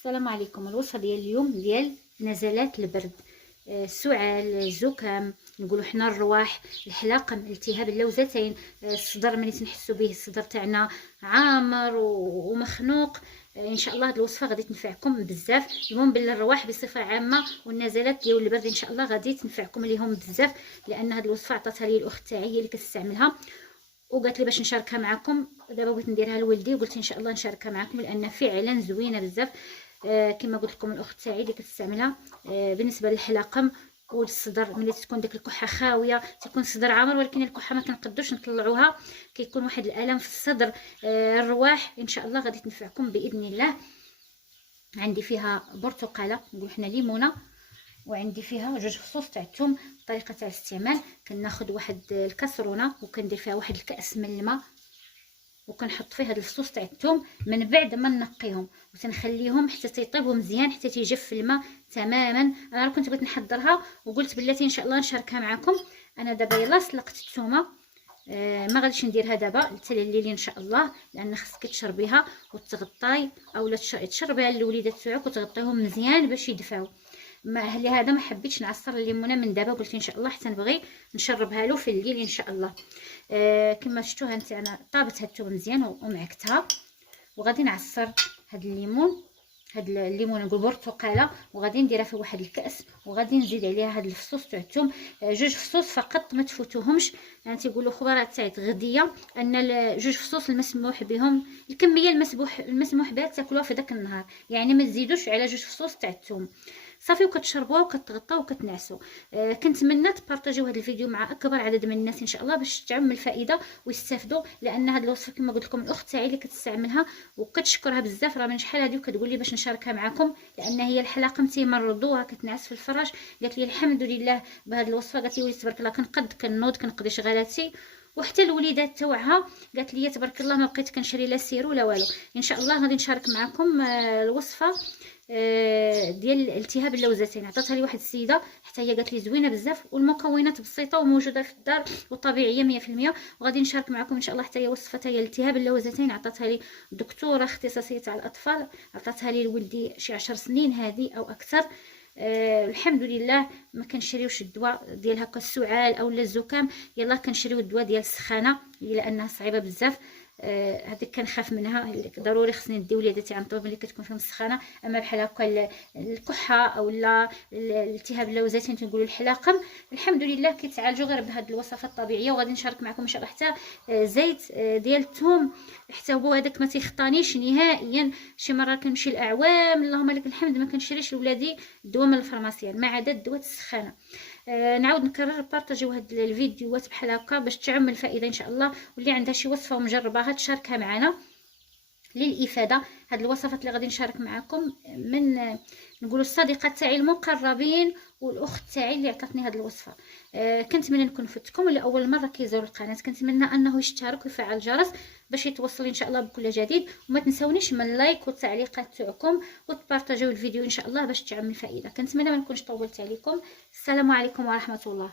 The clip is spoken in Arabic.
السلام عليكم. الوصفه ديال اليوم ديال نزلات البرد، السعال، الزكام، نقولوا حنا الرواح، الحلاقم، التهاب اللوزتين، الصدر ملي تنحسوا به الصدر تاعنا عامر ومخنوق. ان شاء الله هذه الوصفه غادي تنفعكم بزاف. المهم بلا الرواح بصفه عامه والنزلات ديال البرد ان شاء الله غادي تنفعكم ليهم بزاف، لان هذه الوصفه عطاتها لي الاخت تاعي هي اللي كتستعملها وقالت لي باش نشاركها معكم. دابا بغيت نديرها لولدي وقلت ان شاء الله نشاركها معكم لان فعلا زوينه بزاف. كما قلت لكم الاخت تاعي اللي كتستعملها. بالنسبه للحلاقم والصدر ملي تكون ديك الكحه خاويه تكون الصدر عامر ولكن الكحه ما كنقدوش نطلعوها، كيكون واحد الالم في الصدر. الرواح ان شاء الله غادي تنفعكم باذن الله. عندي فيها برتقاله، نقول حنا ليمونه، وعندي فيها جوج فصوص تاع الثوم. الطريقه تاع الاستعمال كناخذ واحد الكاسرونه وكندير فيها واحد الكاس من الماء وكنحط فيه هاد الفصوص تاع الثوم من بعد ما نقيهم وتنخليهم حتى تيطيبوا مزيان حتى تيجف الماء تماما. انا كنت بغيت نحضرها وقلت بلاتي ان شاء الله نشاركها معكم. انا دابا يلا سلقت الثومه، ما غاديش نديرها دابا حتى الليل ان شاء الله، لان خصك تشربيها وتغطاي اولا تشربيها للوليدات تاعك وتغطيهم مزيان باش يدفاو. ما لهذا ما حبيتش نعصر الليمونه من دابا، قلت ان شاء الله حتى نبغي نشربها له في الليل ان شاء الله. كما شفتوها انت انا طابت هاد الثوم مزيان ومعكتها، وغادي نعصر هاد الليمون، هاد الليمون نقول برتقاله، وغادي نديرها في واحد الكاس وغادي نزيد عليها هاد الفصوص تاع الثوم. جوج فصوص فقط ما تفوتوهمش، يعني تيقولوا خبراء تاع التغذيه ان جوج فصوص المسموح بهم الكميه المسموح بها تاكلوها في داك النهار، يعني ما تزيدوش على جوج فصوص تاع الثوم صافي، وكتشربوها وكتغطاو وكتنعسوا. كنتمنى تبارطاجيو هذا الفيديو مع اكبر عدد من الناس ان شاء الله باش تعم الفائده ويستافدوا، لان هذه الوصفه كما قلت لكم الاخت تاعي اللي كتستعملها وكتشكرها بزاف، راه من شحال هذه وكتقول لي باش نشاركها معكم، لان هي الحلاقم تيمرضوها كتنعس في الفراش. قالت لي الحمد لله بهذه الوصفه، قالت لي وليت تبارك الله كنقد كنوض كنقضي شغالاتي، وحتى الوليدات تاعها قالت لي تبارك الله ما بقيت كنشري لا سير ولا والو. ان شاء الله غادي نشارك معكم الوصفه ديال التهاب اللوزتين. عطاتها لي واحد السيده حتى هي قالت لي زوينه بزاف والمكونات بسيطه وموجوده في الدار وطبيعيه 100%، وغادي نشارك معكم ان شاء الله حتى هي وصفه هي التهاب اللوزتين. عطاتها لي دكتوره اختصاصيه تاع الاطفال، عطاتها لي لولدي شي 10 سنين هذه او اكثر. الحمد لله ما كنشريوش الدواء ديال هكا السعال او الزكام، يلا كنشريو الدواء ديال السخانه لانها صعيبه بزاف. هذيك كنخاف منها، ضروري خصني ندي وليداتي عن طوب ملي كتكون فيهم السخانه. اما بحال هكا الكحه او الالتهاب اللوزتين تنقولوا الحلاقم، الحمد لله كيتعالجوا غير بهذه الوصفات الطبيعيه. وغادي نشارك معكم ان شاء الله حتى زيت ديال الثوم، حتى هو هذاك ما تيخطانيش نهائيا. شي مره كنمشي الاعوام اللهم لك الحمد ما كنشريش لولادي الدواء من الفارماسيان ما عدا الدواء السخانه. نعاود نكرر بارطاجيو هاد الفيديوهات بحال هكا باش تعم الفائده ان شاء الله، واللي عندها شي وصفه ومجرباها تشاركها معنا للافاده. هاد الوصفات اللي غادي نشارك معكم من نقولوا الصديقات تاعي المقربين والاخت تاعي اللي عطاتني هاد الوصفه. كنتمنى نكون فدتكم. اللي اول مره كيزور القناه كنتمنى انه يشترك ويفعل الجرس باش يتوصل ان شاء الله بكل جديد، وما تنسونيش من اللايك والتعليقات تاعكم وتبارطاجيو الفيديو ان شاء الله باش تعم الفائده. كنتمنى ما نكونش طولت عليكم. السلام عليكم ورحمه الله.